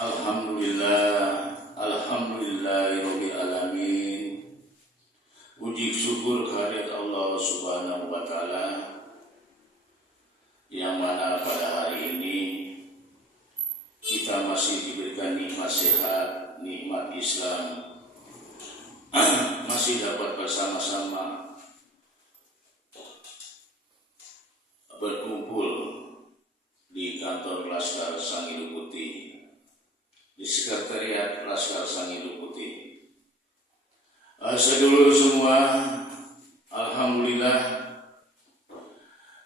Alhamdulillahirabbil alamin. Puji syukur kehadirat Allah Subhanahu wa taala yang mana pada hari ini kita masih diberikan nikmat sehat, nikmat Islam, masih dapat bersama-sama berkumpul di kantor Laskar Sang Hidup Putih, di sekretariat Laskar Sang Hidup Putih. Sedulur semua, alhamdulillah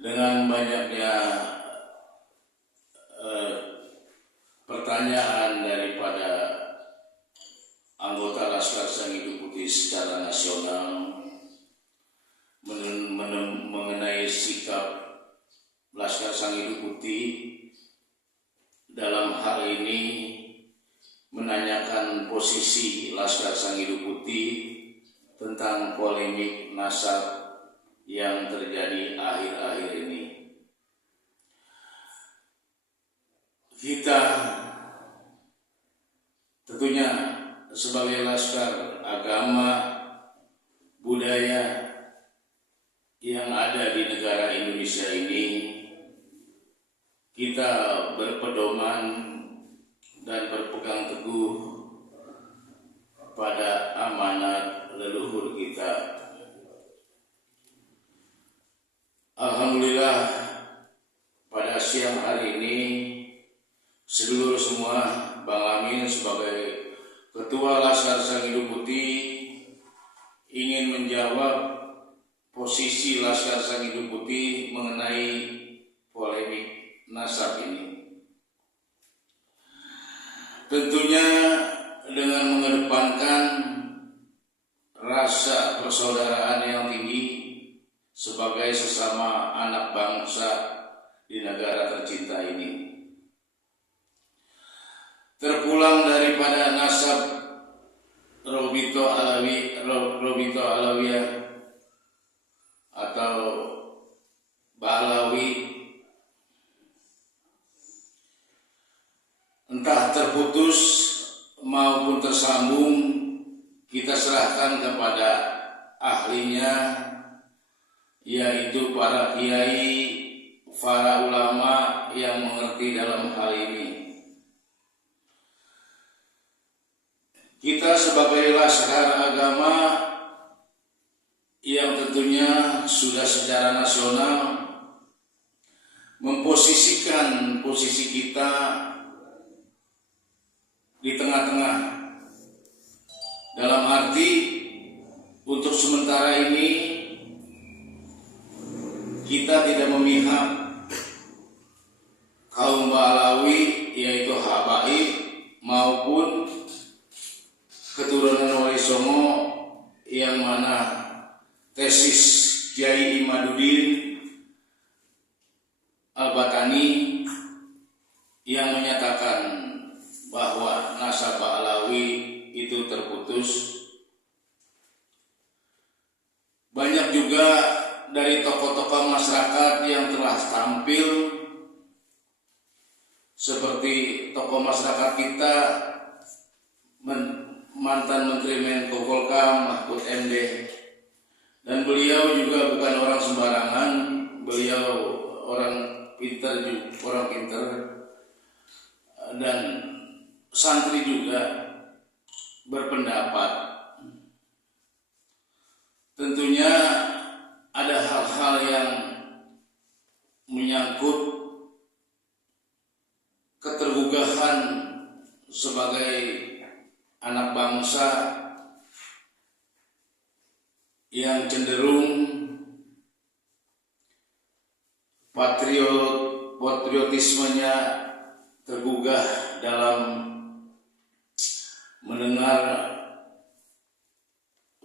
dengan banyaknya pertanyaan daripada anggota Laskar Sang Hidup Putih secara nasional mengenai sikap Laskar Sang Hidup Putih dalam hal ini, menanyakan posisi Laskar Sang Hidup Putih tentang polemik nasab yang terjadi akhir-akhir ini. Kita tentunya sebagai laskar agama budaya yang ada di negara Indonesia ini, kita berpedoman dan berpegang teguh pada amanat leluhur kita. Alhamdulillah pada siang hari ini sedulur semua, Bang Amin sebagai Ketua Laskar Sang Hidup Putih ingin menjawab posisi Laskar Sang Hidup Putih mengenai polemik nasab ini. Tentunya dengan mengedepankan rasa persaudaraan yang tinggi sebagai sesama anak bangsa di negara tercinta ini. Terpulang daripada nasab Robito Alawiyah atau Ba'alawi, entah terputus maupun tersambung, kita serahkan kepada ahlinya, yaitu para kiai, para ulama yang mengerti dalam hal ini. Kita sebagai laskar agama yang tentunya sudah secara nasional memposisikan posisi kita di tengah-tengah, dalam arti untuk sementara ini kita tidak memihak kaum Ba'alawi, yaitu Habaib maupun keturunan Wali Songo, yang mana tesis Kiai Imaduddin Al-Batani yang menyatakan bahwa nasab Ba'alawi itu terputus. Banyak juga dari tokoh-tokoh masyarakat yang telah tampil, seperti tokoh masyarakat kita, mantan Menteri Menko Polhukam Mahfud MD, dan beliau juga bukan orang sembarangan, beliau orang pintar, dan santri juga berpendapat. Tentunya ada hal-hal yang menyangkut ketergugahan sebagai anak bangsa yang cenderung patriotismenya tergugah dalam mendengar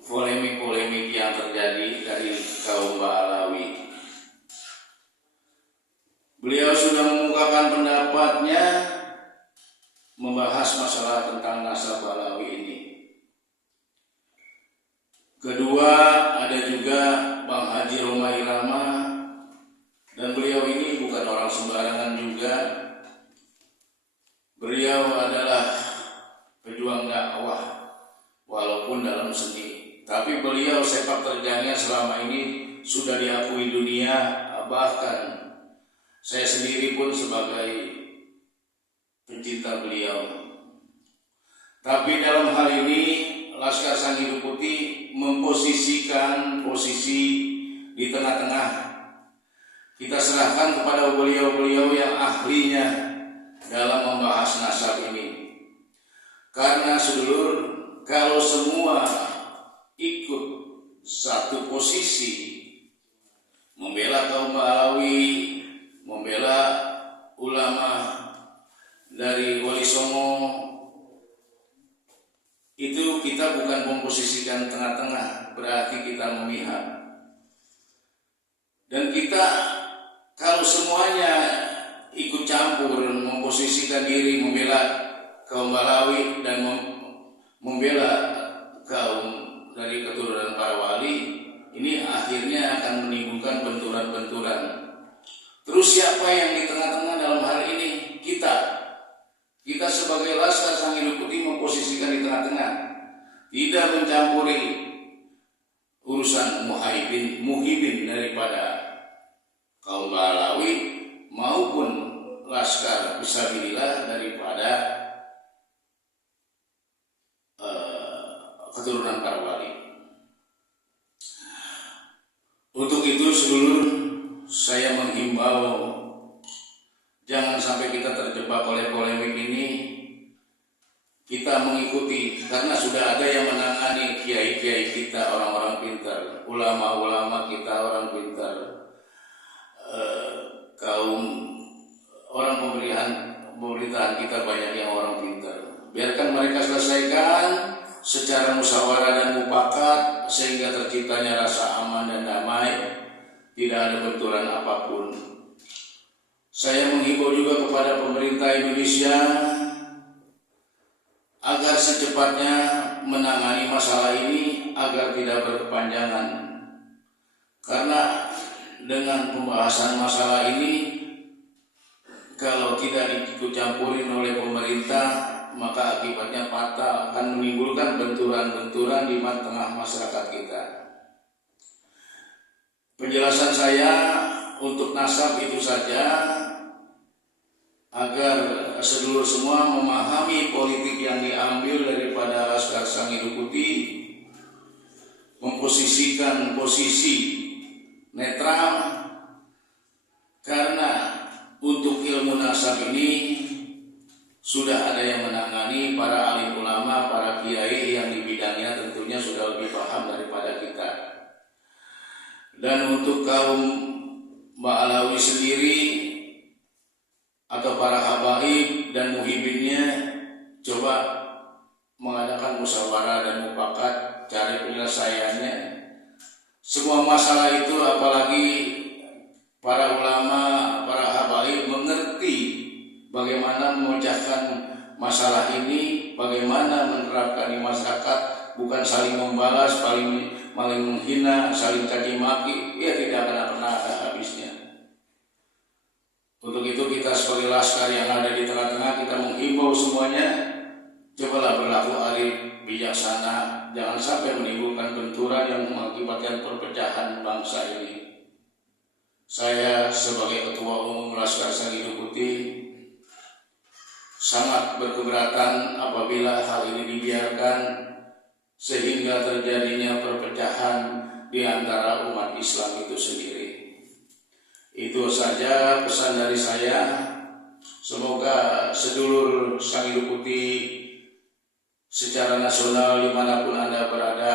polemik-polemik yang terjadi dari kaum Ba'alawi. Beliau sudah mengungkapkan pendapatnya membahas masalah tentang nasab Ba'alawi ini. Kedua, ada juga Bang Haji Roma Irama, dan beliau ini bukan orang sembarangan juga. Beliau adalah beliau sepak terjangnya selama ini sudah diakui dunia, bahkan saya sendiri pun sebagai pencinta beliau. Tapi dalam hal ini Laskar Sang Hidup Putih memposisikan posisi di tengah-tengah. Kita serahkan kepada beliau-beliau yang ahlinya dalam membahas nasab ini. Karena sedulur, kalau semua ikut satu posisi, membela kaum Balawi, membela ulama dari Wali Songo, itu kita bukan memposisikan tengah-tengah, berarti kita memihak. Dan kita kalau semuanya ikut campur memposisikan diri membela kaum Balawi dan membela kaum dari keturunan para wali, ini akhirnya akan menimbulkan benturan-benturan. Terus siapa yang di tengah-tengah dalam hal ini? Kita sebagai Laskar Sang Hidup Putih memposisikan di tengah-tengah, tidak mencampuri urusan muhibin daripada kaum Balawi maupun Laskar Fisabilillah daripada keturunan para wali. Untuk itu sedulur, saya menghimbau jangan sampai kita terjebak oleh polemik ini. Kita mengikuti, karena sudah ada yang menangani kiai-kiai kita, orang-orang pintar, ulama-ulama kita, orang pintar, kaum orang pemerintahan kita banyak yang orang pintar. Biarkan mereka selesaikan secara musyawarah dan mufakat sehingga terciptanya rasa aman dan damai, tidak ada benturan apapun. Saya menghimbau juga kepada pemerintah Indonesia agar secepatnya menangani masalah ini agar tidak berkepanjangan. Karena dengan pembahasan masalah ini, kalau tidak ikut-campurin oleh pemerintah, maka akibatnya fatal, akan menimbulkan benturan-benturan di tengah masyarakat kita. Penjelasan saya untuk nasab itu saja, agar sedulur semua memahami politik yang diambil daripada Laskar Sang Hidup Putih, memposisikan posisi netral, karena untuk ilmu nasab ini sudah ada yang menangani, para alim ulama, para kiai yang di bidangnya tentunya sudah lebih paham daripada kita. Dan untuk kaum Ba'alawi sendiri atau para habaib dan muhibinnya, coba mengadakan musyawarah dan mufakat, cari penyelesaiannya. Semua masalah itu, apalagi para ulama, para habaib mengerti bagaimana memecahkan masalah ini, bagaimana menerapkan di masyarakat, bukan saling membalas, saling menghina, saling caci maki, ya tidak akan pernah ada habisnya. Untuk itu kita sebagai Laskar yang ada di tengah-tengah, kita menghimbau semuanya, cobalah berlaku arif, bijaksana, jangan sampai menimbulkan benturan yang mengakibatkan perpecahan bangsa ini. Saya sebagai Ketua Umum Laskar Sang Hidup Putih sangat berkeberatan apabila hal ini dibiarkan sehingga terjadinya perpecahan di antara umat Islam itu sendiri. Itu saja pesan dari saya. Semoga sedulur Sang Hidup Putih secara nasional dimanapun Anda berada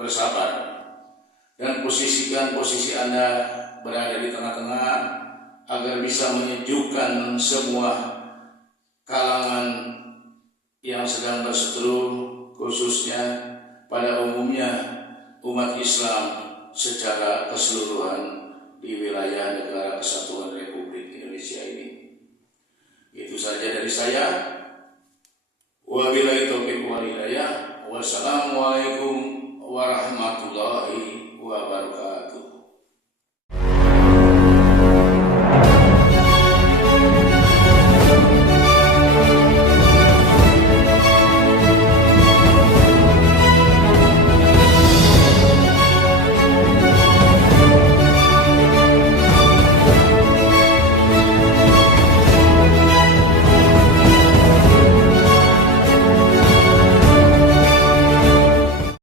bersabar dan posisikan posisi Anda berada di tengah-tengah agar bisa menyejukkan semua kalangan yang sedang berseteru, khususnya pada umumnya umat Islam secara keseluruhan di wilayah Negara Kesatuan Republik Indonesia ini. Itu saja dari saya.